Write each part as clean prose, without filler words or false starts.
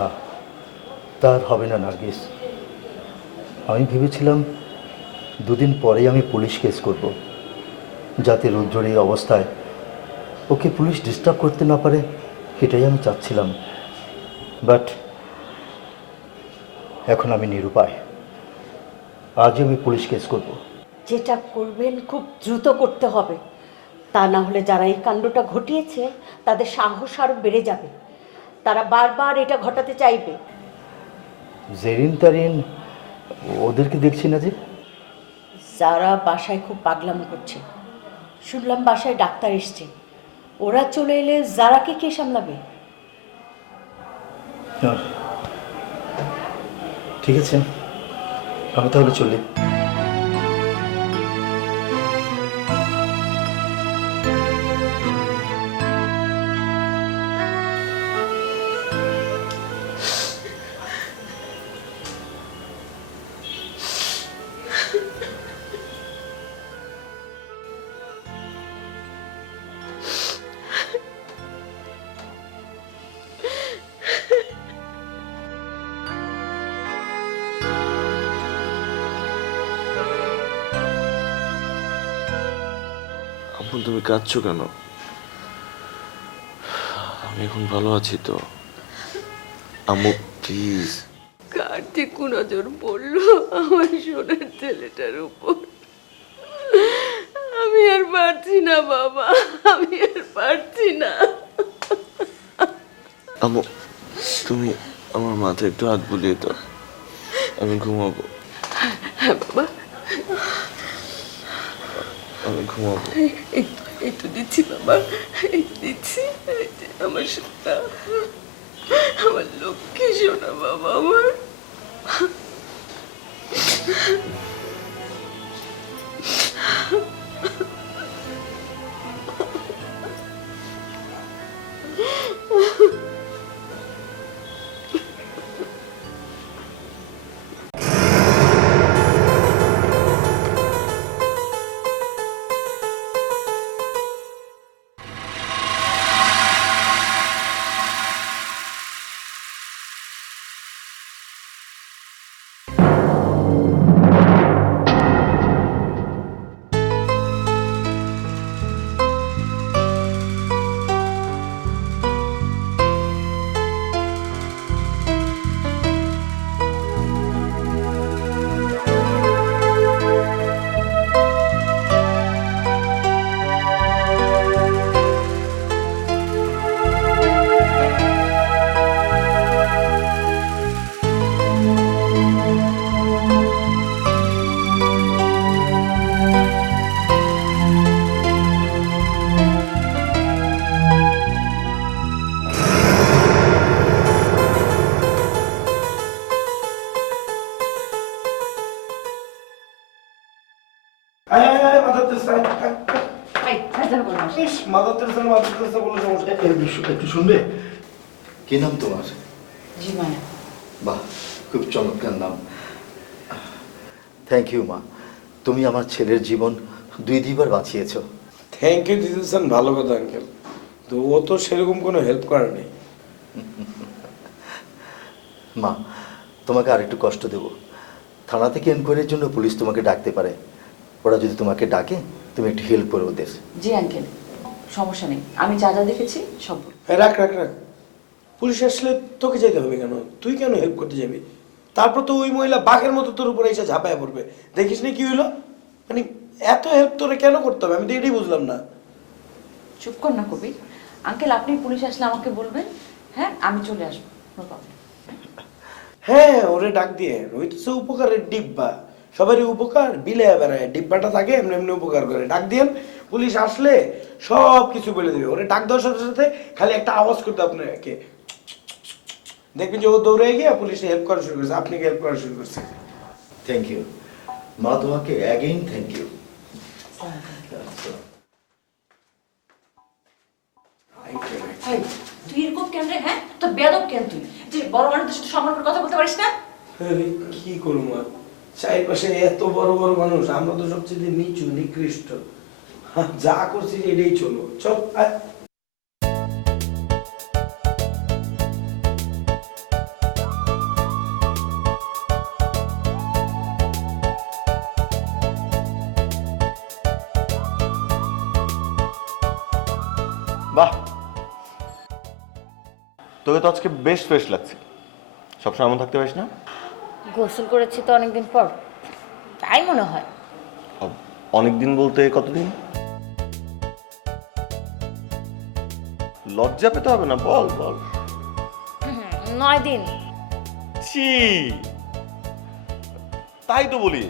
না, তার হবে না নার্গিস। আমি ভেবেছিলাম দুদিন পরেই আমি পুলিশ কেস করব, যাতে রুদ্রর এই অবস্থায় ওকে পুলিশ ডিস্টার্ব করতে না পারে, এটাই আমি চাচ্ছিলাম। বাট এখন আমি নিরুপায়। আজই আমি পুলিশ কেস করব। যেটা করবেন খুব দ্রুত করতে হবে, তা না হলে যারা এই কাণ্ডটা ঘটিয়েছে তাদের সাহস আরও বেড়ে যাবে। তারা বারবার এটা ঘটাতে চাইবে। জেরিন তারিন ওদেরকে দেখছি না যে। যারা বাসায় খুব পাগলামো করছে, শুনলাম বাসায় ডাক্তার এসছে। ওরা চলে এলে যারাকে কে সামলাবে? ঠিক আছে, আমি তাহলে চলি। আম্মু তুমি কাঁদছো কেন? আমি এখন ভালো আছি তো। আম্মু প্লিজ। কার্তিক কুনজর পড়লো আমার সোনার ছেলেটার উপর। আমি আর পারছি না বাবা, আমি আর পারছি না। আম্মু তুমি আমার মাথায় একটু হাত বুলিয়ে দাও, আমি ঘুমাবো। হ্যাঁ বাবা, আমি ঘুমাবো। এই তো দিচ্ছি বাবা, এই তো দিচ্ছি। এই যে আমার সোনা, আমার লক্ষ্মী সোনা বাবা আমার। একটু শুনবে? কি নাম তোমার? জি মায়া। বাহ, খুব চমৎকার নাম। থ্যাংক ইউ মা, তুমি আমার ছেলের জীবন দুইবার বাঁচিয়েছ। থ্যাংক ইউ দিতেছেন, ভালো কথা আঙ্কেল, তো ও তো সেরকম কোনো হেল্প করেনি। মা, তোমাকে আরেকটু কষ্ট দেব। থানা থেকে এনকোয়ারির জন্য পুলিশ তোমাকে ডাকতে পারে। ওরা যদি তোমাকে ডাকে, তুমি একটু হেল্প করো ওদের। জি আঙ্কেল, সমস্যা নেই, আমি যা যা দেখেছি সব বলবো। রাখ রাখ রাখ, পুলিশ আসলে তোকে যেতে হবে কেন? তুই কেন হেল্প করতে যাবি? তারপর তো ওই মহিলা বাঘের মতো তোর উপরে এসে ঝাঁপায় পড়বে। দেখিস না কি হইলো? মানে এত হেল্প তোরে কেন করতে হবে? আমি তো এটাই বুঝলাম না। চুপ কর না কবির। আঙ্কেল, আপনি পুলিশ আসলে আমাকে বলবেন, হ্যাঁ আমি চলে আসবো, নো প্রবলেম। হ্যাঁ, ওরে ডাক দিয়ে, ওই তো উপকারের ডিব্বা, সবারই উপকার বিলে বেড়ায়, ডিব্বাটা থাকে এমনি এমনি উপকার করে। ডাক দিয়ে পুলিশ আসলে সব কিছু বলে দেবে। ওরে ডাক দেওয়ার সাথে সাথে খালি একটা আওয়াজ করতে আপনাকে, দেখবেন যে ও দৌড়ে গিয়ে পুলিশে হেল্প করা শুরু করছে, আপনাকে হেল্প করা শুরু করছে। থ্যাংক ইউ মা, তোমাকে অ্যাগেইন থ্যাংক ইউ। তুই এরকম কেন রে? হ্যাঁ, তো বেয়াদব কেন তুই? যে বড় মানুষদের সাথে সম্মান করে কথা বলতে পারিস না? কি করবো মা, চারিপাশে এত বড় বড় মানুষ, আমরা তো সবচেয়ে নিচু নিকৃষ্ট। যা করছি এটাই চলো, চল আয়। বাহ, তোকে তো আজকে বেশ ফ্রেশ লাগছে। সবসময় এমন থাকতে পারিস না? গোসল করেছি তো অনেকদিন পর, তাই মনে হয়। অনেকদিন বলতে কতদিন? লজ্জা পেতে হবে না, বল বল। 9 দিন। ছি, তাই তো বলি,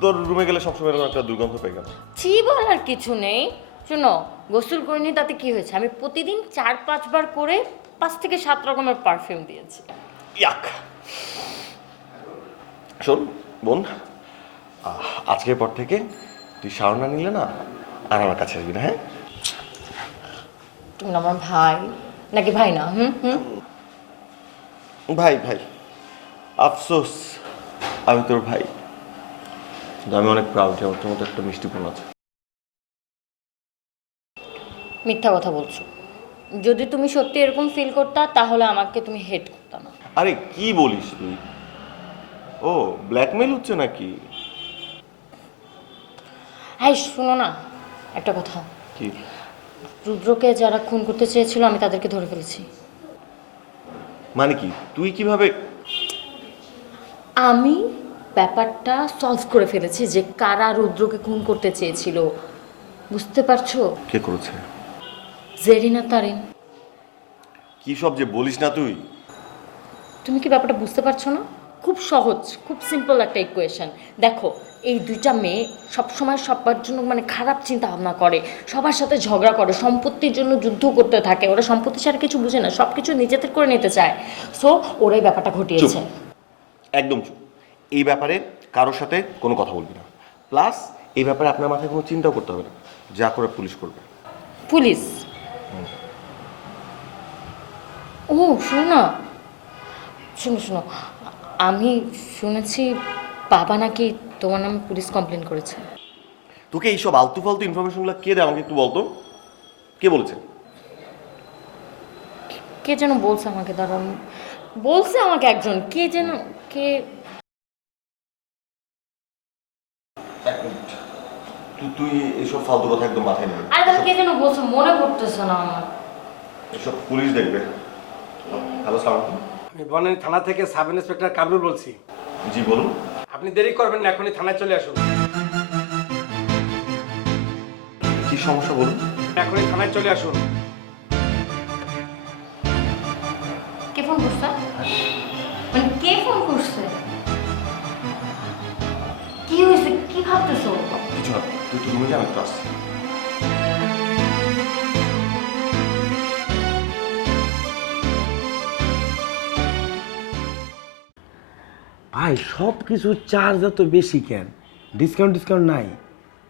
তোর রুমে গেলে সবসময় এরকম একটা দুর্গন্ধ পেয়ে গেল। ছি বলার কিছু নেই। শোনো, গোসল করিনি তাতে কি হয়েছে? আমি প্রতিদিন 4-5 বার করে 5 থেকে 7 রকমের পারফিউম দিয়েছি। ইয়াক। শোন বোন, আজকের পর থেকে তুই শাওয়ার না নিলে না আর আমার কাছে আসবি না, হ্যাঁ? তুমি না আমার ভাই নাকি ভাই না? হুম হুম। ভাই ভাই, আফসোস আমি তোর ভাই, কিন্তু আমি অনেক প্রাউড যে আমার তোর মতো একটা মিষ্টি বোন আছে। মিথ্যা কথা বলছো। যদি তুমি সত্যি এরকম ফিল করতা তাহলে আমাকে তুমি হেট করতা না। আরে কি বলিস তুই? ও ব্ল্যাকমেল হচ্ছে নাকি? হ্যাঁ শোনো না, একটা কথা। কি? রুদ্রকে যারা খুন করতে চেয়েছিল আমি তাদেরকে ধরে ফেলেছি। মানে কি? তুই কিভাবে? আমি ব্যাপারটা সলভ করে ফেলেছি যে কারা রুদ্রকে খুন করতে চেয়েছিল। বুঝতে পারছো? কে করেছে? জেরিনা তারিন। কি সব যে বলিস না তুই। তুমি কি ব্যাপারটা বুঝতে পারছো না? খুব সহজ, খুব সিম্পল একটা ইকুয়েশন। দেখো, এই দুইটা মেয়ে সবসময় সবার জন্য মানে খারাপ চিন্তা ভাবনা করে, সবার সাথে ঝগড়া করে, সম্পত্তির জন্য যুদ্ধ করতে থাকে। ওরা সম্পত্তি ছাড়া কিছু বুঝে না, সব কিছু নিজেদের করে নিতে চায়। সো ওরাই ব্যাপারটা ঘটিয়েছে। একদম চুপ। এই ব্যাপারে কারোর সাথে কোনো কথা বলবি না। প্লাস এই ব্যাপারে আপনার মাথায় কোনো চিন্তাও করতে হবে না, যা করে পুলিশ করবে। পুলিশ? ও শোনো না, শোনো শোনো, আমি শুনেছি বাবা নাকি তোমার নামে পুলিশ কমপ্লেন করেছে। তোকে এইসব আলতু ফালতু ইনফরমেশনগুলো কে দেয় আমাকে একটু বলতো, কে বলেছে? কে যেন বলছে আমাকে, দাঁড়ান, বলছে আমাকে একজন, কে যেন, কে। তুই এইসব ফালতু কথা একদম মাথায় নেবে। আরে দাদা, কে যেন বলছে, মনে পড়তেছে না আমার। এসব পুলিশ দেখবে। হ্যালো সালাম। আমি বনানী থানা থেকে সাব ইন্সপেক্টর কামরুল বলছি। জি বলুন। আপনি দেরি করবেন না, এখনই থানায় চলে আসুন। কি সমস্যা বলুন? এখনই থানায় চলে আসুন। কে ফোন করছে? মানে কে ফোন করছে? কি হয়েছে, কি ভাবতেছো? কিছু না, তুই তো রুমে যা, আমি একটু আসছি। ভাই সব কিছু চার্জ এত বেশি কেন? ডিসকাউন্ট নাই?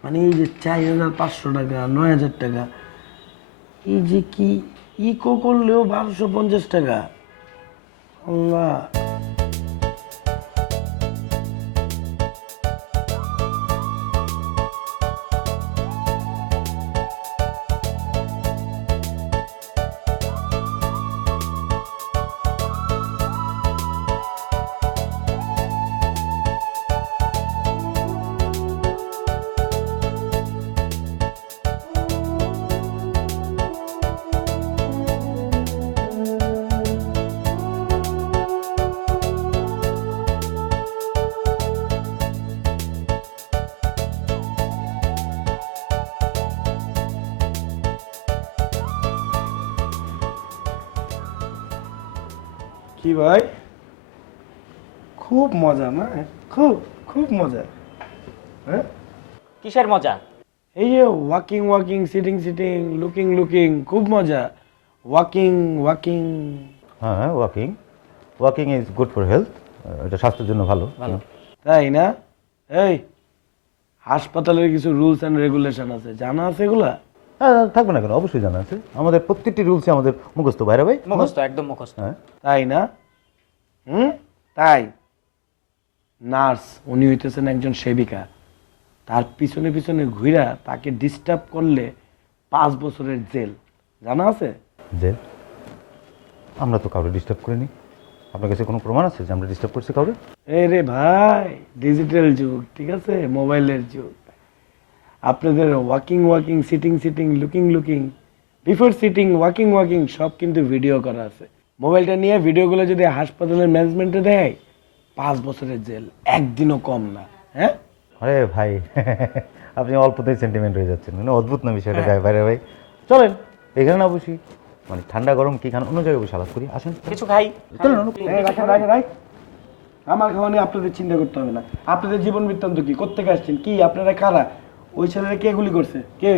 মানে এই যে 4,500 টাকা, 9,000 টাকা, এই যে কি ইকো করলেও 1250 টাকা। আল্লাহ। কি ভাই, খুব মজা না? খুব খুব মজা। হ্যাঁ, কিসের মজা? এই যে ওয়াকিং সিটিং লুকিং খুব মজা। ওয়াকিং। হ্যাঁ, walking is good for health. এটা স্বাস্থ্যের জন্য ভালো। তাই না? এই হাসপাতালের কিছু রুলস অ্যান্ড রেগুলেশন আছে, জানা আছে এগুলা? হ্যাঁ, থাকবে না কেন, অবশ্যই জানা আছে। আমাদের প্রত্যেকটি রুলসই আমাদের মুখস্থ, বাইরে ভাই। মুখস্থ, একদম মুখস্থ। হ্যাঁ, তাই না? তাই নার্স উনি হইতেছেন একজন সেবিকা। তার পিছনে পিছনে ঘুরা তাকে ডিস্টার্ব করলে 5 বছরের জেল, জানা আছে? যে আমরা তো কাউকে ডিস্টার্ব করিনি। আপনার কাছে কোনো প্রমাণ আছে যে আমরা ডিস্টার্ব করছি কাউকে? এই রে ভাই, ডিজিটাল যুগ, ঠিক আছে, মোবাইলের যুগ। আপনাদের walking sitting looking before sitting walking সব কিন্তু ভিডিও করা আছে। মোবাইলটা নিয়ে ভিডিওগুলো যদি হাসপাতালের ম্যানেজমেন্টে দেয় 5 বছরের জেল, একদিনও কম না। হ্যাঁ আরে ভাই আপনি অল্পতেই সেন্টিমেন্ট হয়ে যাচ্ছেন, মানে অদ্ভুত না বিষয়টা গায়ে বাইরে ভাই। চলেন এখানে না বসি, মানে ঠান্ডা গরম কি খান, অন্য জায়গায় বসে আলাপ করি, আসেন। কিছু খাই। চলেন রাখ। আমার খাওয়া নিয়ে আপনাদের চিন্তা করতে হবে না। আপনাদের জীবন বৃত্তান্ত কি, কোত্থেকে আসছেন, কি আপনারা কারা, ওই ছেলেরা কে গুলি করছে, কে?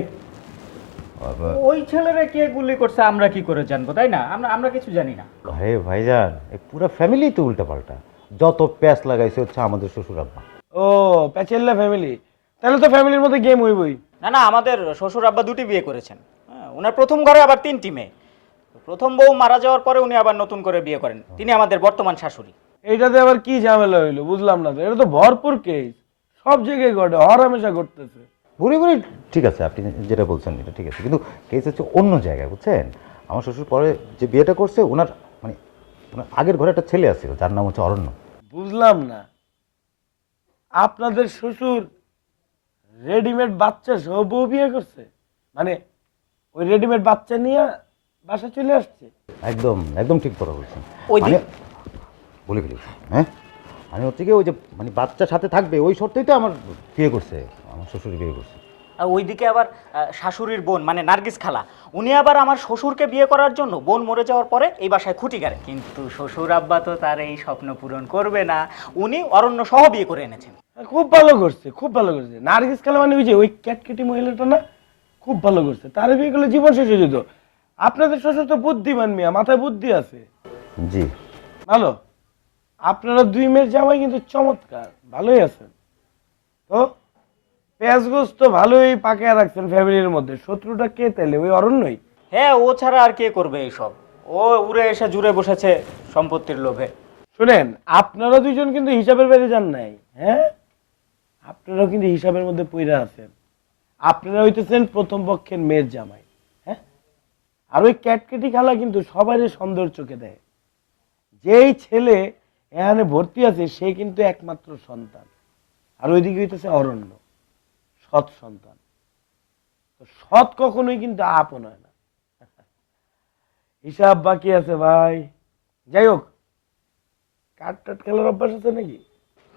ওই ছেলেরা কে গুলি করছে আমরা কি করে জানবো, তাই না? আমরা কিছু জানি না। আরে ভাইজান এই পুরো ফ্যামিলি তো উল্টা পাল্টা, যত প্যাচ লাগাইছে হচ্ছে আমাদের শ্বশুর আব্বা। ও প্যাচেল্লা ফ্যামিলি, তাহলে তো ফ্যামিলির মধ্যে গেম হইবই। না আমাদের শ্বশুর আব্বা দুটি বিয়ে করেছেন। হ্যাঁ, ওনার প্রথম ঘরে আবার 3টি মেয়ে। প্রথম বউ মারা যাওয়ার পরে উনি আবার নতুন করে বিয়ে করেন, তিনি আমাদের বর্তমান শাশুড়ি। এইটাতে আবার কি ঝামেলা হইলো বুঝলাম না তো, এটা তো ভরপুর কেস, সব জায়গায় ঘটে, হরহামেশা ঘটতেছে। বুড়ি ঠিক আছে, আপনি যেটা বলছেন এটা ঠিক আছে, কিন্তু কেস হচ্ছে অন্য জায়গায়, বুঝছেন? আমার শ্বশুর পরে যে বিয়েটা করছে ওনার মানে ওনার আগের ঘরে একটা ছেলে আছে যার নাম হচ্ছে অরণ্য। বুঝলাম না, আপনাদের শ্বশুর রেডিমেড বাচ্চা সহ বউ বিয়ে করছে, মানে ওই রেডিমেড বাচ্চা নিয়ে বাসা চলে আসছে? একদম একদম ঠিক কথা বলছেন। ওই মানে বলে ফেলি, হ্যাঁ আমি হচ্ছে কি ওই যে মানে বাচ্চার সাথে থাকবে ওই শর্তেই তো আমার বিয়ে করছে, আমার শ্বশুর বিয়ে করছে। আর ওইদিকে আবার শাশুড়ির বোন মানে নার্গিস খালা, উনি আবার আমার শ্বশুরকে বিয়ে করার জন্য বোন মরে যাওয়ার পরে এই বাসায় খুঁটি গাড়ে। কিন্তু শ্বশুর আব্বা তো তার এই স্বপ্ন পূরণ করবে না, উনি অরণ্য সহ বিয়ে করে এনেছেন। খুব ভালো করছে, খুব ভালো করছে। নার্গিস খালা মানে ওই যে ওই ক্যাটকেটি মহিলাটা না, খুব ভালো করছে। তার বিয়ে করলে জীবন শেষ হয়ে যেত। আপনাদের শ্বশুর তো বুদ্ধিমান মিয়া, মাথায় বুদ্ধি আছে। জি ভালো, আপনারা 2 মেয়ের জামাই কিন্তু চমৎকার, ভালোই আছেন তো। পেঁয়াজগোস তো ভালোই পাকিয়ে রাখছেন ফ্যামিলির মধ্যে। শত্রুটা কে তাইলে, ওই অরণ্যই? হ্যাঁ, ও ছাড়া আর কে করবে এইসব? ও উড়ে এসে জুড়ে বসেছে সম্পত্তির লোভে। শুনেন, আপনারা দুইজন কিন্তু হিসাবের বাইরে যান নাই। হ্যাঁ, আপনারাও কিন্তু হিসাবের মধ্যে পইরা আছেন। আপনারা হইতেছেন প্রথম পক্ষের মেয়ের জামাই। হ্যাঁ, আর ওই ক্যাটকেটি খালা কিন্তু সবারই সন্দেহের চোখে দেয়। যেই ছেলে এখানে ভর্তি আছে সে কিন্তু একমাত্র সন্তান, আর ওইদিকে হইতেছে অরণ্য, সৎ সন্তান। তো সৎ কখনোই কিন্তু আপন হয় না। হিসাব বাকি আছে ভাই। যাই হোক, কাঠ টাট খেলার অভ্যাস আছে নাকি?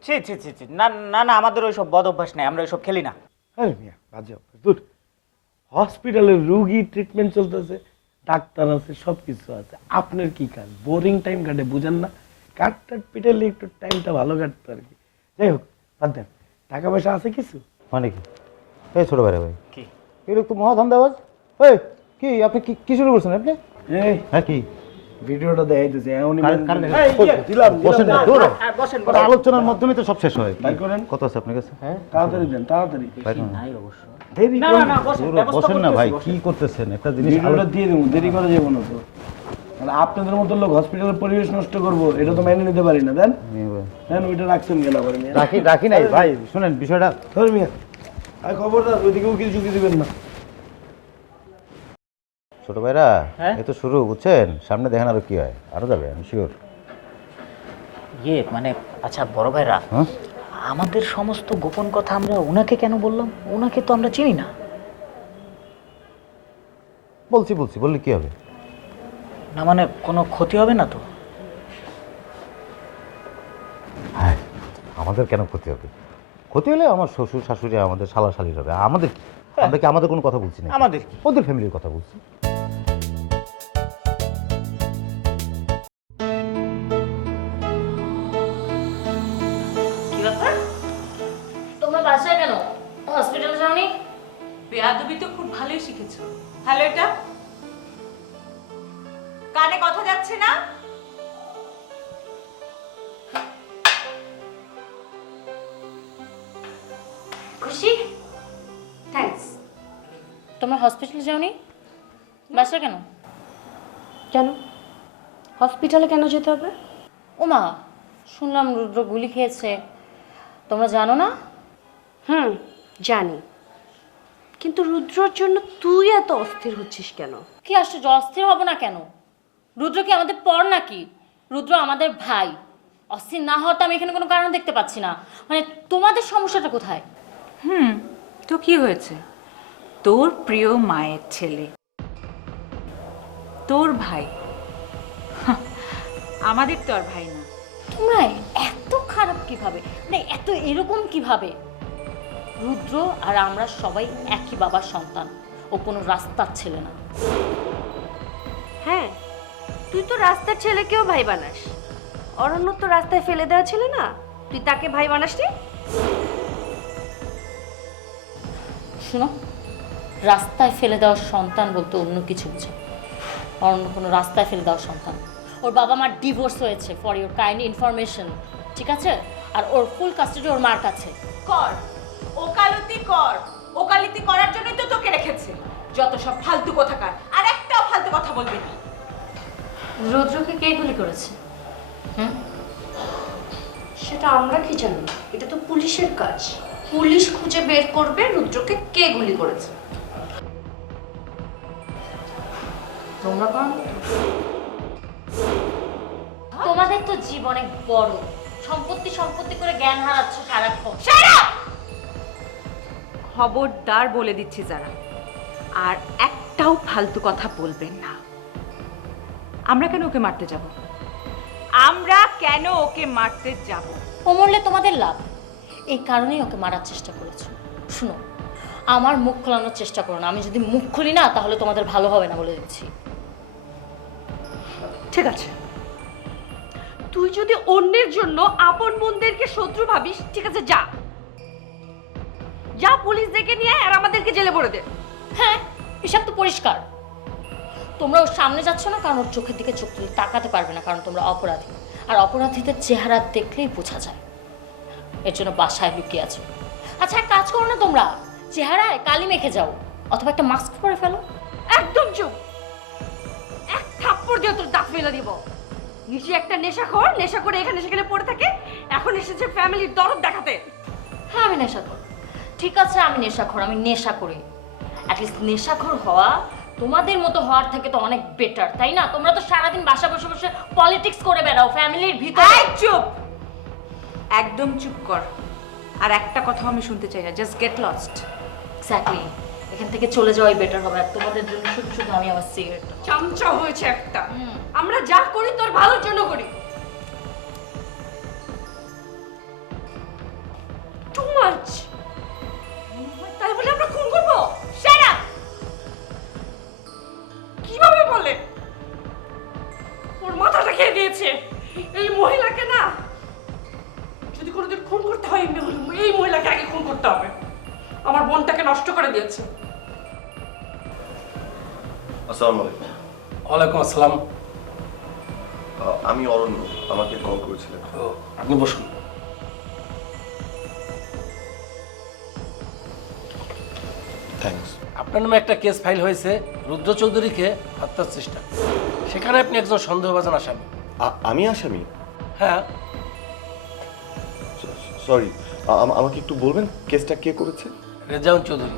ছি ছি ছি ছি, না না না, আমাদের ওইসব বদ অভ্যাস নেই, আমরা ওইসব খেলি না। আরে মিয়া, বাজে অভ্যাস। দূর, হসপিটালে রুগী ট্রিটমেন্ট চলতেছে, ডাক্তার আছে, সব কিছু আছে। আপনার কি কাজ? বোরিং টাইম কাটে, বুঝেন না? কাঠ টাট পিটালে একটু টাইমটা ভালো কাটতো আর কি। যাই হোক, বাদ দেন। টাকা পয়সা আছে কিছু? মানে কি? এই ছোট ভাই ভাই কি এরকম তো মহাধান্দাবাজ। এই কি আপনি কি শুরু করছেন আপনি? এই হ্যাঁ কি ভিডিওটা দেখাইতেছে এমনই বসেন না, দৌড়ো। বসেন ওটা আলোচনার মাধ্যমে তো সব শেষ হয়। বাই করেন। কত আছে আপনার কাছে? হ্যাঁ তাড়াতাড়ি দেন, তাড়াতাড়ি। বাই করুন। নাই অবশ্য। দেরি না না না, বসেন, দৌড়ো, ব্যবস্থা বসেন না ভাই, করতেছি, কি বসেন। করতেছেন? একটা জিনিস ভিডিওটা দিয়ে দেবো, দেরি করা যাবে না তো। মানে আপনাদের মতো লোক হসপিটালের পরিবেশ নষ্ট করবো, এটা তো মেনে নিতে পারি না। দেন দেন, ওইটা রাখছেন গেল আবার মিয়া। রাখি নাই ভাই, শুনেন বিষয়টা। ধর মিয়া, আর খবরদার ওইদিকেও কিছু ঝুঁকি দিবেন না। ছোট ভাইরা হ্যাঁ? এই তো শুরু, বুঝছেন? সামনে দেখেন আরো কি হয়, আরো যাবে, আমি শিওর। ইয়ে মানে আচ্ছা বড় ভাইরা, হ্যাঁ আমাদের সমস্ত গোপন কথা আমরা ওনাকে কেন বললাম? ওনাকে তো আমরা চিনি না। বলছি বললে কি হবে? না মানে কোনো ক্ষতি হবে না তো? হ্যাঁ, আমাদের কেন ক্ষতি হবে? ক্ষতি হলে আমার শ্বশুর শাশুড়ি আমাদের শালাশালির হবে, আমাদের কি? আমরা কি আমাদের কোনো কথা বলছি না? আমাদের কি? ওদের ফ্যামিলির কথা বলছি। কি ব্যাপার, তোমরা বাসায় কেন? হসপিটালে যাওনি? বেয়াদবি তো খুব ভালোই শিখেছো। হ্যালো, এটা কানে কথা যাচ্ছে না? খুশি, থ্যাঙ্কস। তোমরা হসপিটালে যাওনি, বাসায় কেন? কেন হসপিটালে কেন যেতে হবে? ওমা, শুনলাম রুদ্র গুলি খেয়েছে, তোমরা জানো না? জানি, কিন্তু রুদ্রর জন্য তুই এত অস্থির হচ্ছিস কেন? কি আশ্চর্য, অস্থির হব না কেন? রুদ্র কি আমাদের পর নাকি? রুদ্র আমাদের ভাই। অস্থির না হওয়ার তো আমি এখানে কোনো কারণ দেখতে পাচ্ছি না। মানে তোমাদের সমস্যাটা কোথায়? তো কি হয়েছে? তোর প্রিয় মায়ের ছেলে তোর ভাই? আমাদের তো আর ভাই না। তোমরা এত খারাপ কিভাবে, মানে এত এরকম কিভাবে? রুদ্র আর আমরা সবাই একই বাবার সন্তান, ও কোনো রাস্তার ছেলে না। হ্যাঁ, তুই তো রাস্তার ছেলেকেও ভাই বানাস। অরণ্য তো রাস্তায় ফেলে দেওয়া ছিল না, তুই তাকে ভাই বানাসনি? শোনো, রাস্তায় ফেলে দেওয়ার সন্তান বলতে অন্য কিছু বুঝো। অন্য কোনো রাস্তায় ফেলে দেওয়ার সন্তান। ওর বাবা মার ডিভোর্স হয়েছে, ফর ইউর কাইন্ড ইনফরমেশন, ঠিক আছে? আর ওর ফুল কাস্টাডি ওর মার কাছে। কর, ওকালতি কর। ওকালতি করার জন্যই তো তোকে রেখেছে। যত সব ফালতু কথাকার, আর একটাও ফালতু কথা বলবি না। রুদ্রকে কে গুলি করেছে? সেটা আমরা কি জানি, এটা তো পুলিশের কাজ। পুলিশ খুঁজে বের করবে রুদ্রকে কে গুলি করেছে। তোমরা কোন? তোমাদের তো জীবনে বড় সম্পত্তি সম্পত্তি করে জ্ঞান হারাচ্ছ সারাক্ষণ। খবরদার বলে দিচ্ছি যারা, আর একটাও ফালতু কথা বলবেন না। আমরা কেন ওকে মারতে যাব? আমরা কেন ওকে মারতে যাব? ও মরলে তোমাদের লাভ, এই কারণেই ওকে মারার চেষ্টা করেছো। শুনো, আমার মুখ খোলানোর চেষ্টা করো না। আমি যদি মুখ খুলি না তাহলে তোমাদের ভালো হবে না, বলে দিচ্ছি। ঠিক আছে, তুই যদি অন্যের জন্য আপন বোনদেরকে শত্রু ভাবিস, ঠিক আছে, যা যা পুলিশ ডেকে নিয়ে আয় আর আমাদেরকে জেলে ভরে দে। হ্যাঁ, হিসাব তো পরিষ্কার। তোমরা ওর সামনে যাচ্ছ না কারণ ওর চোখের দিকে চোখ তুলে তাকাতে পারবে না, কারণ তোমরা অপরাধী। আর অপরাধীদের চেহারা দেখলেই বোঝা যায়। এর জন্য বাসায় লুকিয়ে আছো। আচ্ছা, এক কাজ করো না, তোমরা চেহারায় কালি মেখে যাও, অথবা একটা মাস্ক পরে ফেলো। একদম চুপ, এক থাপ্পড় দিয়ে তোর দাঁত ফেলে দিব। নিচে একটা নেশাখোর, নেশা করে এখানে সেখানে পড়ে থাকে, এখন এসেছে ফ্যামিলির দরদ দেখাতে। হ্যাঁ, আমি নেশাখোর। ঠিক আছে, আমি নেশাখোর, আমি নেশা করি। অ্যাটলিস্ট নেশাখোর হওয়া তোমাদের মতো হওয়ার থেকে তো অনেক বেটার, তাই না? তোমরা তো সারাদিন বাসা বসে বসে পলিটিক্স করে বেড়াও ফ্যামিলির ভিতরে। চুপ, একদম চুপ কর। আর একটা কথা আমি শুনতে চাই না, জাস্ট গেট লস্ট। এক্স্যাক্টলি, এখান থেকে চলে যাওয়াই বেটার হবে। আর তোমাদের জন্য শুধু শুধু আমি আমার সিগারেট। চামচা হয়েছে একটা। আমরা যা করি তোর ভালোর জন্য করি। Too much. তাই বলে আমরা খুন করবো? Shut up. কিভাবে বলে? ওর মাথাটা খেয়ে দিয়েছে। এই মহিলাকে না, যদি কোনোদিন খুন করতে হয় এই মহিলাকে আগে খুন করতে হবে। আমার বোনটাকে নষ্ট করে দিয়েছে। আসসালামু আলাইকুম। ওয়ালাইকুম আসসালাম। আমি অরণ্য, আমাকে কল করেছিলেন। আপনি বসুন। থ্যাঙ্কস। আপনার নামে একটা কেস ফাইল হয়েছে রুদ্র চৌধুরীকে হত্যার চেষ্টা। সেখানে আপনি একজন সন্দেহভাজন আসামি। আমি আসামি? হ্যাঁ। সরি, আমাকে একটু বলবেন কেসটা কে করেছে? রেজাউল চৌধুরী।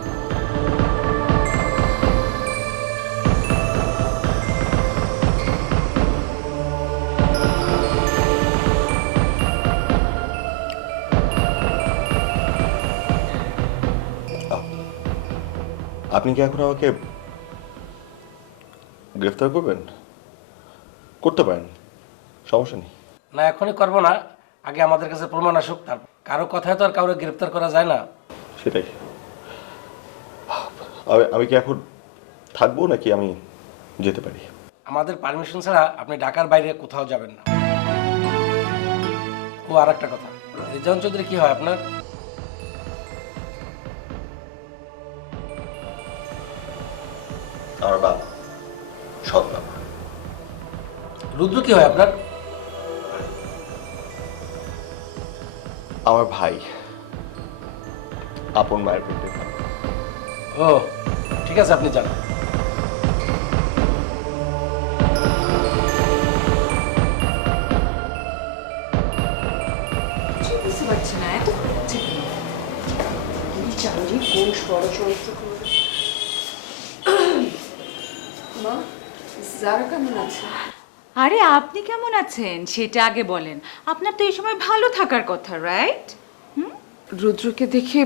আপনি কি এখন আমাকে গ্রেফতার করবেন? করতে পারেন, সমস্যা নেই। না, এখনই করবো না, আগে আমাদের কাছে প্রমাণ আসুক। তার কারো কথায় তো আর কাউকে গ্রেফতার করা যায় না। সেটাই। আমি কি এখন থাকবো নাকি আমি যেতে পারি? আমাদের পারমিশন ছাড়া আপনি ঢাকার বাইরে কোথাও যাবেন না। ও আর একটা কথা, রেজাউল চৌধুরী কি হয় আপনার? আমার বাবা, সৎ বাবা। রুদ্র কি হয় আপনার? আমার ভাই, আপন মায়ের পেটে। ও ঠিক আছে, আপনি যান। বুঝতে পারছি না এত হচ্ছে কি? জানি কোন ষড়যন্ত্র করবে। মা, যারা কেমন আছে? আরে আপনি কেমন আছেন সেটা আগে বলেন। আপনার তো এই সময় ভালো থাকার কথা, রাইট? রুদ্রকে দেখে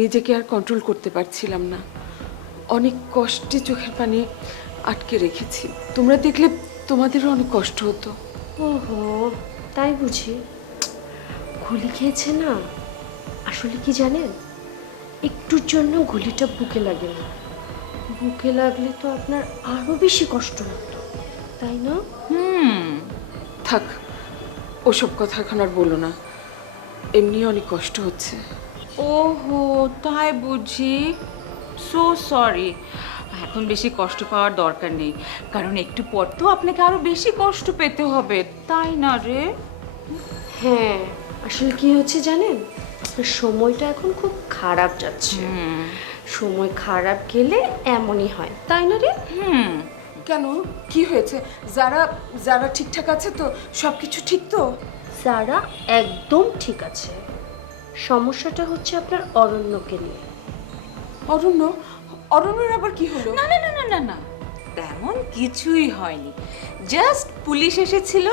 নিজেকে আর কন্ট্রোল করতে পারছিলাম না। অনেক কষ্টে চোখের পানি আটকে রেখেছি। তোমরা দেখলে তোমাদেরও অনেক কষ্ট হতো। ওহো, তাই বুঝি। গুলি খেয়েছে না, আসলে কি জানেন, একটুর জন্য গুলিটা বুকে লাগে না। বুকে লাগলে তো আপনার আরো বেশি কষ্ট হতো, তাই না? থাক, ওসব কথা এখন আর বলো না, এমনি অনেক কষ্ট হচ্ছে। ওহো, তাই বুঝি। So sorry. এখন বেশি কষ্ট পাওয়ার দরকার নেই, কারণ একটু পর তো আপনাকে আরো বেশি কষ্ট পেতে হবে, তাই না রে? হ্যাঁ, আসলে কি হচ্ছে জানেন, আপনার সময়টা এখন খুব খারাপ যাচ্ছে। সময় খারাপ গেলে এমনই হয়, তাই না রে? কেন, কি হয়েছে? যারা যারা ঠিকঠাক আছে তো? সব কিছু ঠিক তো? যারা একদম ঠিক আছে, সমস্যাটা হচ্ছে আপনার অরণ্যকে নিয়ে। অরণ্য? অরণ্যের আবার কি হলো? না না না না না না, তেমন কিছুই হয়নি। জাস্ট পুলিশ এসেছিল,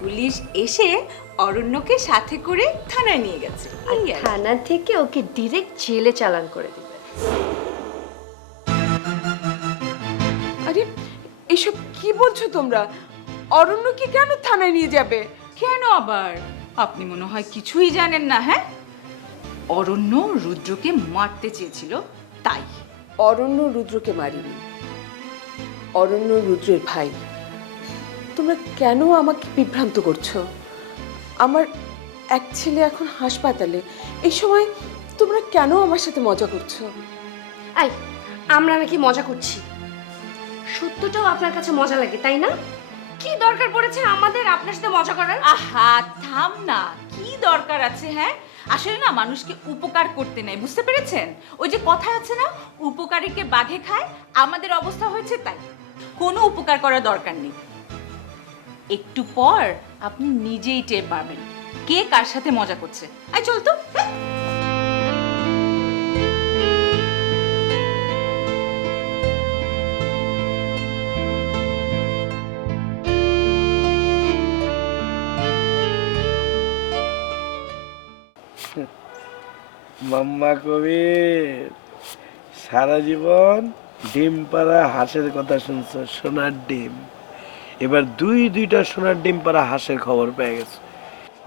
পুলিশ এসে অরণ্যকে সাথে করে থানায় নিয়ে গেছে। আর থানা থেকে ওকে ডিরেক্ট জেলে চালান করে দিবে। আরে এসব কি বলছো তোমরা? অরণ্যকে কেন থানায় নিয়ে যাবে? কেন আবার? আপনি মনে হয় কিছুই জানেন না। হ্যাঁ, অরণ্য রুদ্রকে মারতে চেয়েছিল, তাই। অরণ্য রুদ্রকে মারিনি, অরণ্য রুদ্রের ভাই। তোমরা কেন আমাকে বিভ্রান্ত করছো? আমার এক ছেলে এখন হাসপাতালে, এই সময় তোমরা কেন আমার সাথে মজা করছো? আই, আমরা নাকি মজা করছি? সত্যটাও আপনার কাছে মজা লাগে, তাই না? কি দরকার পড়েছে আমাদের আপনার সাথে মজা করার? আহা থাম না, কি দরকার আছে? হ্যাঁ, আসলে না মানুষকে উপকার করতে নেই, বুঝতে পেরেছেন? ওই যে কথা আছে না, উপকারীকে বাঘে খায়, আমাদের অবস্থা হয়েছে তাই। কোনো উপকার করার দরকার নেই। একটু পর আপনি নিজেই টের পাবেন কে কার সাথে মজা করছে। আই চল তো। মাম্মা কবির, সারা জীবন ডিম পাড়া হাঁসের কথা শুনছো, সোনার ডিম। এবার দুইটা সোনার ডিম পাড়া হাঁসের খবর পেয়ে গেছো।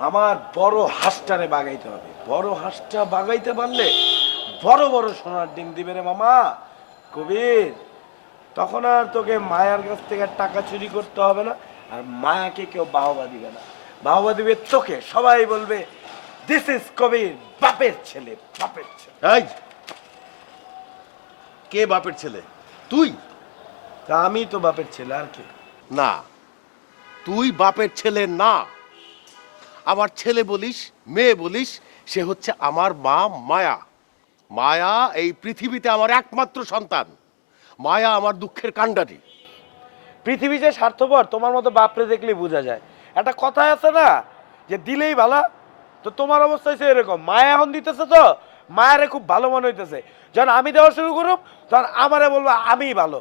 আমার বড় হাঁসটারে বাগাইতে হবে। বড় হাঁসটা বাগাইতে পারলে বড় বড় সোনার ডিম দিবে রে মামা কবির। তখন আর তোকে মায়ার কাছ থেকে টাকা চুরি করতে হবে না, আর মায়াকে কেউ বাহবা দিবে না, বাহবা দিবে তোকে। সবাই বলবে দিস ইজ কবির, বাপের ছেলে, বাপের ছেলে। এই কে বাপের ছেলে? তুই? তা আমি তো বাপের ছেলে, আর কি? না, তুই বাপের ছেলে না। আমার ছেলে বলিস, মেয়ে বলিস, সে হচ্ছে আমার মা মায়া। মায়া এই পৃথিবীতে আমার একমাত্র সন্তান। মায়া আমার দুঃখের কাণ্ডারি। পৃথিবী যে স্বার্থপর তোমার মতো বাপরে দেখলেই বোঝা যায়। একটা কথা আছে না, যে দিলেই ভালো। তো তোমার অবস্থা হচ্ছে এরকম, মায়া এখন দিতেছে তো মায়ারে খুব ভালো মনে হইতেছে। যখন আমি দেওয়া শুরু করব তখন আমারে বলবা আমি ভালো,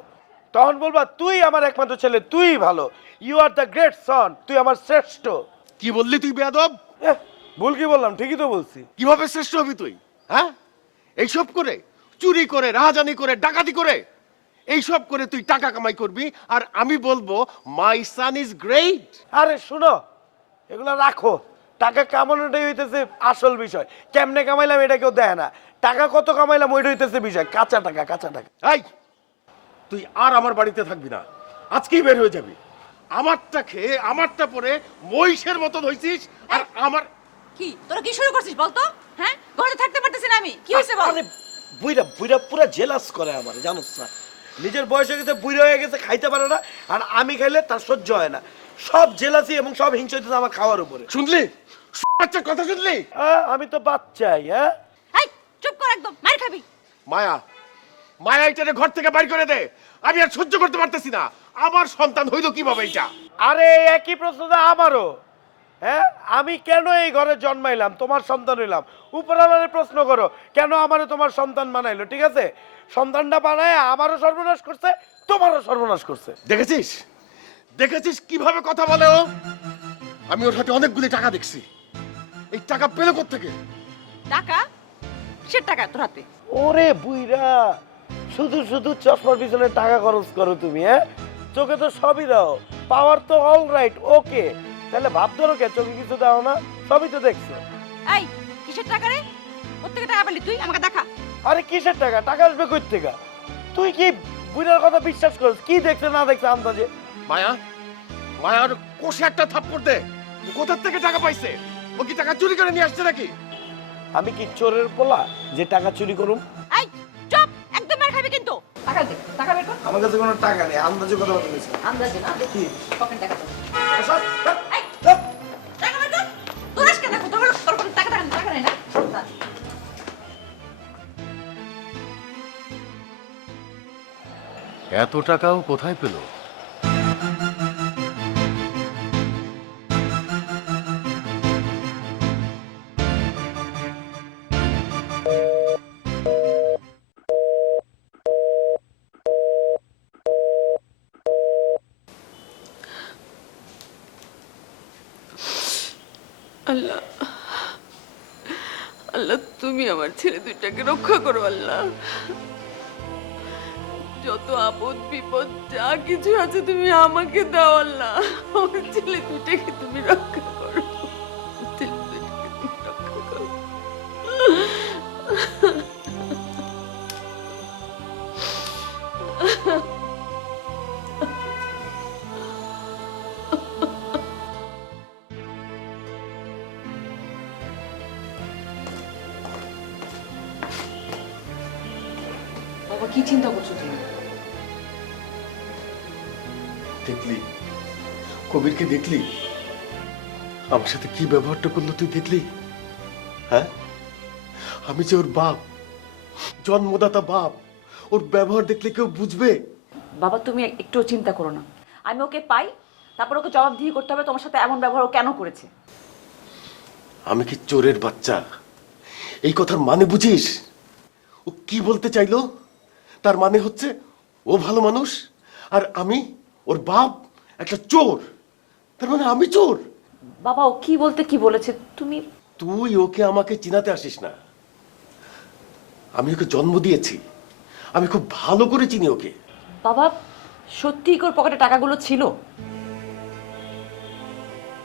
তখন বলবা তুই আমার একমাত্র ছেলে, তুই ভালো, ইউ আর দ্য গ্রেট সন, তুই আমার শ্রেষ্ঠ। কি বললি তুই বেয়াদব? ভুল কি বললাম? ঠিকই তো বলছি। কিভাবে শ্রেষ্ঠ হবি তুই? হ্যাঁ, এইসব করে, চুরি করে, রাহাজানি করে, ডাকাতি করে, এইসব করে তুই টাকা কামাই করবি, আর আমি বলবো মাই সান ইজ গ্রেট। আরে শুনো, এগুলো রাখো। টাকা কামানোটাই হইতেছে আসল বিষয়। কেমনে কামাইলাম এটা কেউ দেয় না, টাকা কত কামাইলাম ওইটা হইতেছে বিষয়। কাঁচা টাকা, কাঁচা টাকা। এই, তুই আর আমার বাড়িতে থাকবি না, আজকেই বের হয়ে যাবি। আমারটা খেয়ে আমারটা পরে মহিষের মতন হইছিস, আর আমার কি তোরা কি শুরু করছিস বলতো? হ্যাঁ, ঘরে থাকতে পারতেছি না আমি। কি হয়েছে বল? আরে বুইরা বুইরা পুরো জেলাস করে আমার, জানোস না? নিজের বয়স হয়ে গেছে, বুইরা হয়ে গেছে, খাইতে পারে না, আর আমি খাইলে তার সহ্য হয় না। সব জেলাসি এবং সব হিংসা হইতেছে আমার খাওয়ার উপরে। শুনলি? বাচ্চার কথা শুনলি? আমি তো বাচ্চাই। হ্যাঁ, এই চুপ কর, একদম মার খাবি। মায়া, মায়া এটারে ঘর থেকে বাইর করে দে। আমি আর সহ্য করতে পারতেছি না। আমার সন্তান হইল কিভাবে এটা? আরে একই প্রশ্ন তো আমারও। হ্যাঁ, আমি কেন এই ঘরে জন্মাইলাম, তোমার সন্তান হইলাম? উপরওয়ালারে প্রশ্ন করো কেন আমারে তোমার সন্তান বানাইলো। ঠিক আছে, সন্তানটা বানায় আমারও সর্বনাশ করছে, তোমারও সর্বনাশ করছে। দেখেছিস? দেখেছিস কিভাবে কথা বলে ও? আমি ওর হাতে অনেকগুলি টাকা দেখছি। এই টাকা পেলো কোত্থেকে? টাকা? কিসের টাকা তোর হাতে? ওরে বুইরা, শুধু শুধু চশমার পিছনে টাকা খরচ করো তুমি, হ্যাঁ? চোখে তো সবই দাও, পাওয়ার তো অল রাইট, ওকে। তাহলে ভাব ধরো কে, চোখে কিছু দাও না? সবই তো দেখছো। এই কিসের টাকা রে? কোত্থেকে টাকা পেলি তুই? আমাকে দেখা। আরে কিসের টাকা? টাকা আসবে কই থেকে? তুই কি বুড়ার কথা বিশ্বাস করিস? কি দেখছে না দেখছে আন্দাজে? মায়া, মায়ার কোষে একটা থাপ্পড় দে। ও কোথা থেকে টাকা পাইছে? ও কি টাকা চুরি করে নিয়ে আসছে নাকি? আমি কি চোরের পোলা যে টাকা চুরি করুম? এই চুপ, একদম মার খাবি কিন্তু। টাকা দে, টাকা বের কর। আমার কাছে কোনো টাকা নেই, আন্দাজে কথা বলতেছিস। আন্দাজে না, দেখি পকেট টাকা তো। সব এই টাকা বের কর। তোর আজকে দেখো তোর কোনো টাকা নেই না? না। এত টাকাও কোথায় পেল? আল্লাহ, আল্লাহ তুমি আমার ছেলে দুইটাকে রক্ষা করো আল্লাহ। যত আপদ বিপদ যা কিছু আছে তুমি আমাকে দাও আল্লাহ। আমার ছেলে দুইটাকে তুমি রক্ষা করো, ছেলে দুইটাকে তুমি রক্ষা করো। বাবা কি চিন্তা করছো তুমি? দেখলি কবিরকে? দেখলি আমার সাথে কি ব্যবহারটা করলো? তুই দেখলি? হ্যাঁ, আমি যে ওর বাপ, জন্মদাতা বাপ, ওর ব্যবহার দেখলে কেউ বুঝবে? বাবা তুমি একটু চিন্তা করো না, আমি ওকে পাই, তারপর ওকে জবাবদিহি করতে হবে তোমার সাথে এমন ব্যবহার ও কেন করেছে। আমি কি চোরের বাচ্চা? এই কথার মানে বুঝিস? ও কি বলতে চাইলো? তার মানে হচ্ছে ও ভালো মানুষ আর আমি ওর বাপ একটা চোর। তার মানে আমি চোর। বাবা ও কি বলতে কি বলেছে তুমি? তুই ওকে আমাকে চিনাতে আসিস না। আমি ওকে জন্ম দিয়েছি, আমি খুব ভালো করে চিনি ওকে। বাবা সত্যি ওর পকেটে টাকাগুলো ছিল?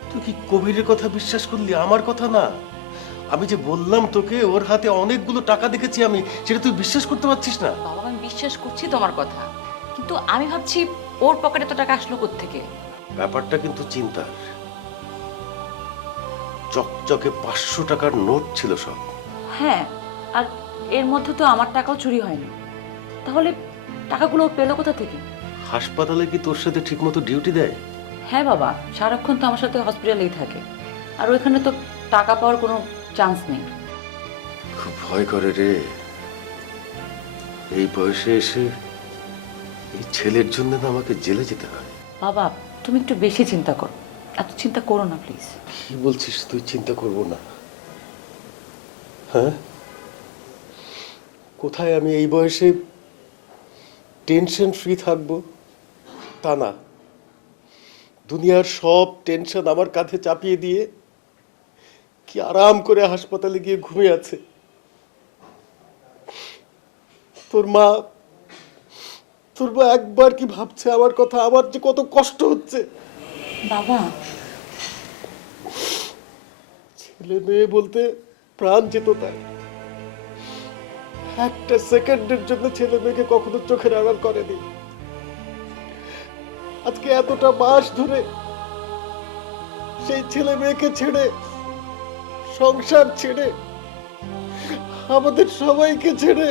তুই কি কবিরের কথা বিশ্বাস করলি, আমার কথা না? আমি যে বললাম তোকে ওর হাতে অনেকগুলো টাকা দেখেছি আমি, সেটা তুই বিশ্বাস করতে পারছিস না? বাবা আমি বিশ্বাস করছি তোমার কথা, কিন্তু আমি ভাবছি ওর পকেটে তো টাকা আসলো কোত্থেকে? ব্যাপারটা কিন্তু চিন্তার। চকচকে 500 টাকার নোট ছিল সব। হ্যাঁ, আর এর মধ্যে তো আমার টাকাও চুরি হয়নি। তাহলে টাকাগুলো ও পেলো কোথা থেকে? হাসপাতালে কি তোর সাথে ঠিকমতো ডিউটি দেয়? হ্যাঁ বাবা, সারাক্ষণ তো আমার সাথে হসপিটালেই থাকে, আর ওইখানে তো টাকা পাওয়ার কোনো চান্স নেই। খুব ভয় করে রে, এই বয়সে এসে এই ছেলের জন্য না আমাকে জেলে যেতে হয়। বাবা তুমি একটু বেশি চিন্তা করো, এত চিন্তা করো না প্লিজ। কি বলছিস তুই? চিন্তা করব না? হ্যাঁ, কোথায় আমি এই বয়সে টেনশন ফ্রি থাকবো? তা না, দুনিয়ার সব টেনশন আমার কাঁধে চাপিয়ে দিয়ে কি আরাম করে হাসপাতালে গিয়ে ঘুমিয়ে আছে। তোর মা একবার কি ভাবছে আমার কথা? আমার যে কত কষ্ট হচ্ছে। বাবা ছেলে মেয়ে বলতে প্রাণ যেত তাই। একটা সেকেন্ডের জন্য ছেলে মেয়েকে কখনো চোখের আড়াল করেনি। আজকে এতটা মাস ধরে সেই ছেলে মেয়েকে ছেড়ে, সংসার ছেড়ে, আমাদের সবাইকে ছেড়ে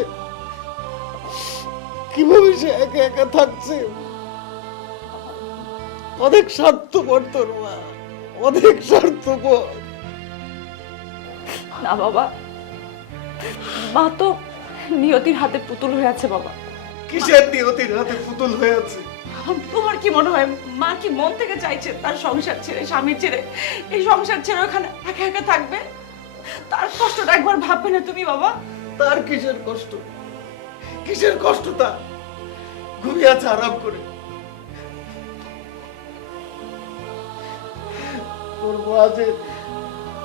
কিভাবে সে একা একা থাকছে। অনেক স্বার্থপর তোর মা, অনেক স্বার্থপর। না বাবা, মা তো নিয়তির হাতে পুতুল হয়ে আছে বাবা। কিসের নিয়তির হাতে পুতুল হয়ে আছে? তোমার কি মনে হয় মা কি মন থেকে চাইছে তার সংসার ছেড়ে, স্বামী ছেড়ে, এই সংসার ছেড়ে ওখানে একা একা থাকবে? তার কষ্টটা একবার ভাববে না তুমি বাবা? তার কিসের কষ্ট? কিসের কষ্ট তার? ঘুমিয়ে আছে আরাম করে।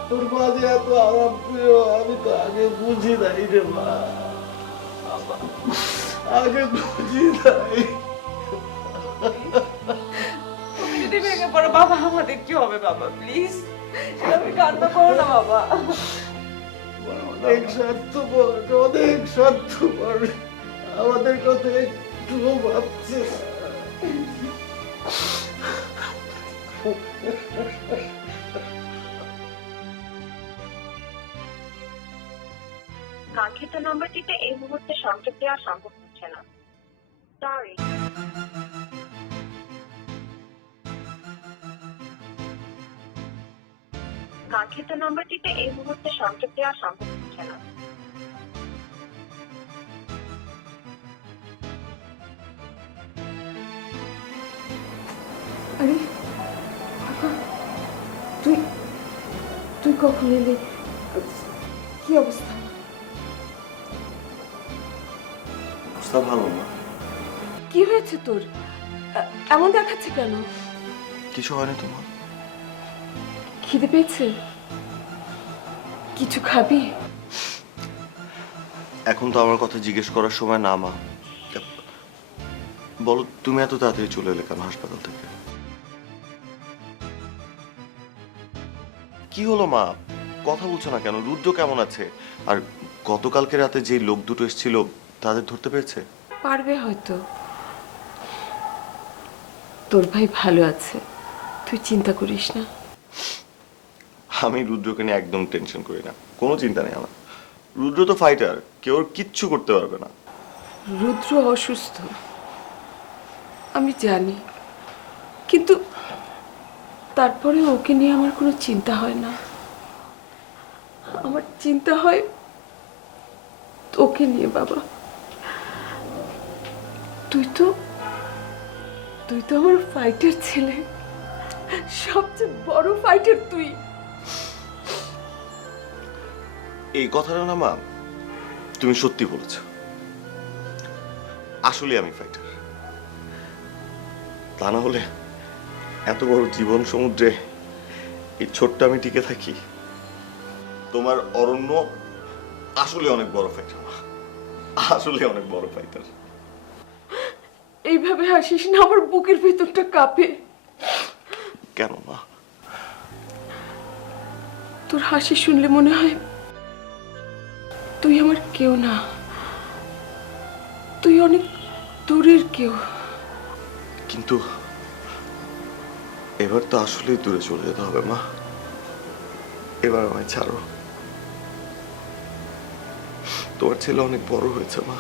তোর মাঝে এত আরাম প্রিয় আমি তো আগে বুঝি নাই রে মা। আগে বুঝি নাই। তুমি যদি ভেঙে পড়ো বাবা, আমাদের কি হবে বাবা? প্লিজ আমি কান্না করো না বাবা। অনেক স্বার্থপর, অনেক স্বার্থপর, আমাদের কথা একটু ভাবছে না। কাঙ্ক্ষিত নম্বরটিতে এই মুহূর্তে সংযোগ দেওয়া সম্ভব হচ্ছে না। সরি। কাঙ্ক্ষিত নম্বরটিতে এই মুহূর্তে সংযোগ দেওয়া সম্ভব হচ্ছে না। আরে তুই তুই কখন এলি? কি অবস্থা? অবস্থা ভালো না। কি হয়েছে তোর? এমন দেখাচ্ছে কেন? কিছু হয়নি তোমার? খিদে পেয়েছে? কিছু খাবি? এখন তো আমার কথা জিজ্ঞেস করার সময় না মা। বলো, তুমি এত তাড়াতাড়ি চলে এলে কেন হাসপাতাল থেকে? কি হলো মা, কথা বলছো না কেন? রুদ্র কেমন আছে? আর গতকালকে রাতে যে লোক দুটো এসেছিল তাদের ধরতে পেরেছে? পারবে হয়তো। তোর ভাই ভালো আছে, তুই চিন্তা করিস না। আমি রুদ্রকে নিয়ে একদম টেনশন করি না, কোনো চিন্তা নেই আমার। রুদ্র তো ফাইটার, কেউ ওর কিচ্ছু করতে পারবে না। রুদ্র অসুস্থ আমি জানি, কিন্তু তারপরে ওকে নিয়ে আমার কোনো চিন্তা হয় না। আমার চিন্তা হয় তোকে নিয়ে বাবা। তুই তো আমার ফাইটার ছেলে, সবচেয়ে বড় ফাইটার তুই। এই কথাটা না মা, তুমি সত্যি বলেছ। আসলে আমি ফাইটার, তা না হলে এত বড় জীবন সমুদ্রে এই ছোট্ট আমি টিকে থাকি। তোমার অরণ্য আসলে অনেক বড় ফাইটার, আসলে অনেক বড় ফাইটার। এইভাবে হাসিস না, আমার বুকের ভেতরটা কাঁপে। কেন মা? তোর হাসি শুনলে মনে হয় তুই আমার কেউ না, তুই অনেক দূরের কেউ। কিন্তু এবার তো আসলেই দূরে চলে যেতে হবে মা। এবার আমায় ছাড়ো। তোমার ছেলে অনেক বড় হয়েছে মা।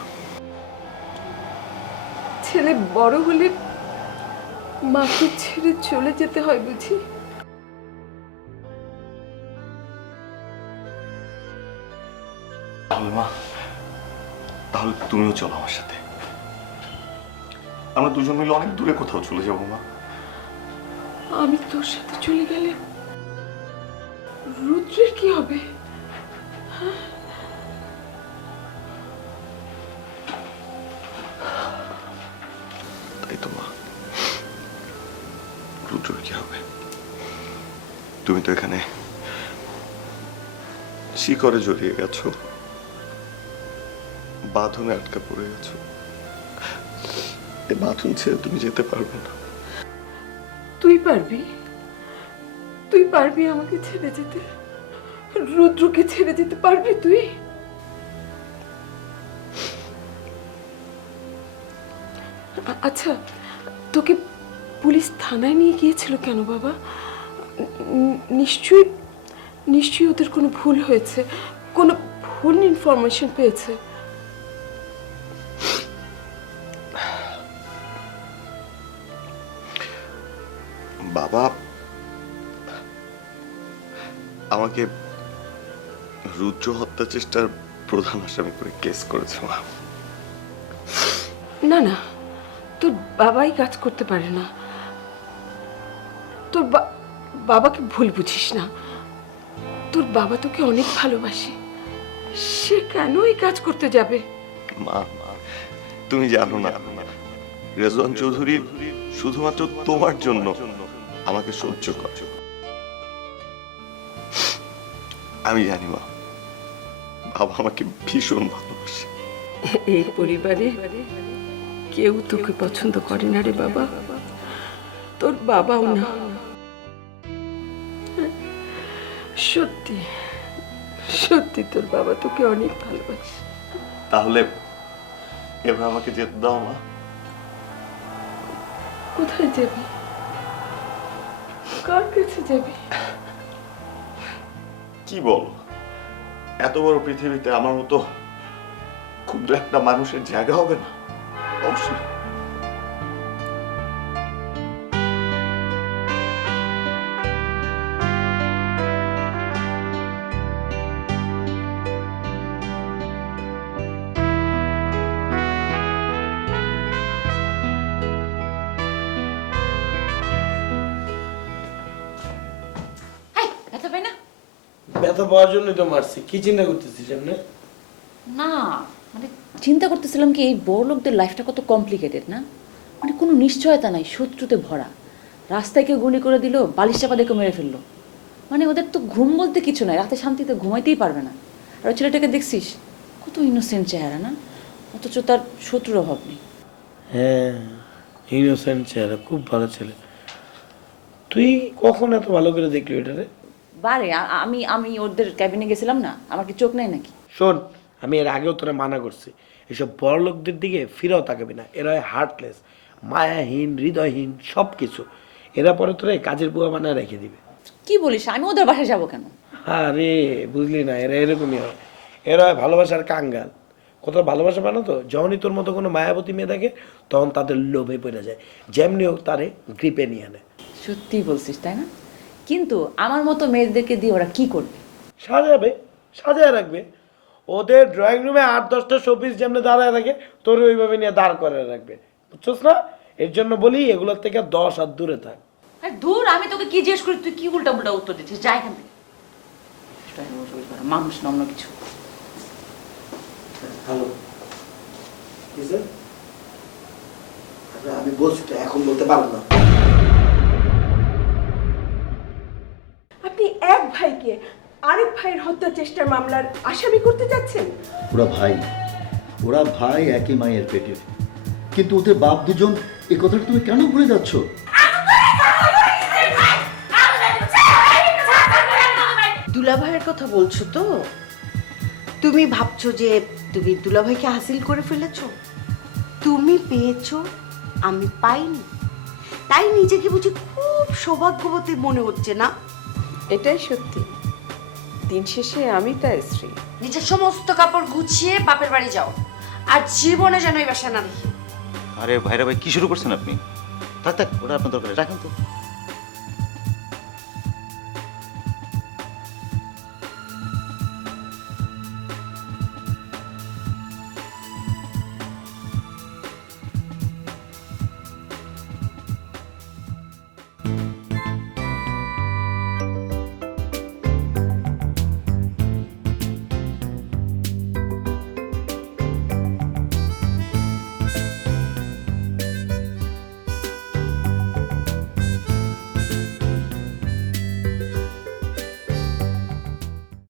ছেলে বড় হলে মাকে ছেড়ে চলে যেতে হয় বুঝি? তাহলে মা, তাহলে তুমিও চলো আমার সাথে। আমরা দুজন মিলে অনেক দূরে কোথাও চলে যাবো মা। আমি তোর সাথে চলে গেলে রুদ্রের কি হবে? তাই তো মা, রুদ্রের কি হবে? তুমি তো এখানে শিকড়ে জড়িয়ে গেছো, বাঁধনে আটকা পড়ে গেছো। এই বাঁধন ছেড়ে তুমি যেতে পারবে না। তুই পারবি? তুই পারবি আমাকে ছেড়ে যেতে? রুদ্রকে ছেড়ে যেতে পারবি তুই? আচ্ছা, তোকে পুলিশ থানায় নিয়ে গিয়েছিল কেন বাবা? নিশ্চয়ই ওদের কোনো ভুল হয়েছে, কোনো ভুল ইনফরমেশন পেয়েছে। বাবা আমাকে রুদ্র হত্যা চেষ্টার প্রধান আসামি করে কেস করেছে মা। না না, তোর বাবাই কাজ করতে পারে না। তোর বাবাকে ভুল বুঝিস না। তোর বাবা তোকে অনেক ভালোবাসে, সে কেন এই কাজ করতে যাবে? মা, তুমি জানো না, রেজওয়ান চৌধুরী শুধুমাত্র তোমার জন্য আমাকে সহ্য করে। আমি জানি মা, বাবা আমাকে ভীষণ ভালোবাসে। এই পরিবারে কেউ তোকে পছন্দ করে না রে বাবা, তোর বাবাও না। সত্যি সত্যি তোর বাবা তোকে অনেক ভালোবাসে। তাহলে এবার আমাকে যেতে দাও মা। কোথায় যাবি? কার কাছে যাবি? কি বল, এত বড় পৃথিবীতে আমার মতো ক্ষুদ্র একটা মানুষের জায়গা হবে না? অবশ্যই। ব্যথা পাই না? ব্যথা পাওয়ার জন্যই তো মারছি। কি চিন্তা করতেছিস এমনি? না মানে চিন্তা করতেছিলাম কি এই বড় লোকদের লাইফটা কত কমপ্লিকেটেড না, মানে কোনো নিশ্চয়তা নাই, শত্রুতে ভরা। রাস্তায় কেউ গুলি করে দিল, বালিশ চাপা দেখে মেরে ফেললো, মানে ওদের তো ঘুম বলতে কিছু নাই, রাতে শান্তিতে ঘুমাইতেই পারবে না। আর ওই ছেলেটাকে দেখছিস কত ইনোসেন্ট চেহারা না, অথচ তার শত্রুর অভাব নেই। হ্যাঁ, ইনোসেন্ট ছেলে, খুব ভালো ছেলে। তুই কখন এত ভালো করে দেখলি ওটারে? বারে আমি আমি ওদের ক্যাবিনে গেছিলাম না, আমার কি চোখ নাই নাকি? শোন, আমি এর আগেও তোরা মানা করছি, এসব বড় লোকদের দিকে ফিরেও তাকাবি না। এরা হয় হার্টলেস, মায়াহীন, হৃদয়হীন, সব কিছু। এরা পরে তোরা কাজের বুয়া বানায় রেখে দিবে। কি বলিস, আমি ওদের বাসায় যাবো কেন? আরে বুঝলি না, এরা এরকমই হয়। এরা হয় ভালোবাসার কাঙ্গাল। কোথাও ভালোবাসা পানো তো, যখনই তোর মতো কোনো মায়াবতী মেয়ে থাকে তখন তাদের লোভে পড়ে যায়, যেমনি হোক তারে গ্রিপে নিয়ে আনে। সত্যিই বলছিস তাই না? কিন্তু আমার মতো মেয়েদেরকে দিয়ে ওরা কি করবে? সাজাবে, সাজায় রাখবে। ওদের ড্রয়িং রুমে 8-10টা শোপিস যেমনি দাঁড়ায় থাকে, তোর ওইভাবে নিয়ে দাঁড় করে রাখবে, বুঝছস না? এর জন্য বলি এগুলোর থেকে 10 হাত দূরে থাক। আরে দূর, আমি তোকে কি জিজ্ঞেস করি, তুই কি উল্টা উল্টা উত্তর দিচ্ছিস? যাই এখান থেকে। মানুষ না অন্য কিছু। হ্যালো, আমি বলছি তো, এখন বলতে পারবো না। আপনি এক ভাইকে আরেক ভাইয়ের হত্যা চেষ্টার মামলার আসামি করতে যাচ্ছেন? ওরা ভাই একই মায়ের পেটের, কিন্তু ওদের বাপ দুজন, এই কথাটা তুমি কেন ভুলে যাচ্ছ? দুলাভাইয়ের কথা বলছো তো? তুমি ভাবছো যে তুমি দুলাভাইকে হাসিল করে ফেলেছো? তুমি পেয়েছো, আমি পাইনি, তাই নিজেকে বুঝি খুব সৌভাগ্যবতী মনে হচ্ছে না? এটাই সত্যি, দিন শেষে আমি তার স্ত্রী। নিজের সমস্ত কাপড় গুছিয়ে বাপের বাড়ি যাও, আর জীবনে যেন এই বাসা না দেখি। আরে ভাইরা ভাই, কি শুরু করছেন আপনি? থাক থাক, ওটা আপনার দরকার, রাখেন তো।